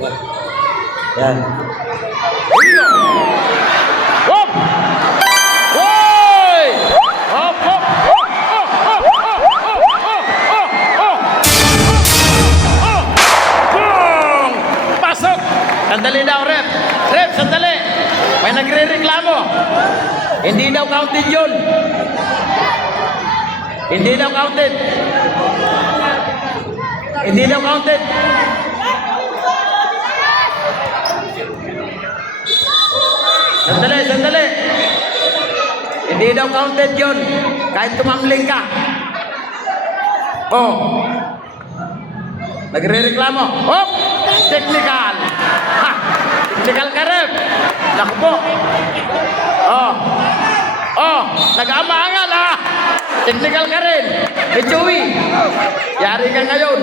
Yan. Hop! Hoy! Hop, hop! Oh! Oh! Oh! Oh! Oh! Oh! Oh! Boom! Pasok! Sandali daw, rep. Rep, sandali. May nagre-reklamo. Hindi daw counted yun. Hindi daw counted. Hindi daw counted. Sandali, sandali. Hindi daw counted yun. Kahit tumambling ka. Oh. Nagre-reklamo. Hop! Technical. Ha! Technical ka rin. Naku po. Oh. Oh. Nag-amangal ha. Technical ka rin. Joey. Yari ka ngayon.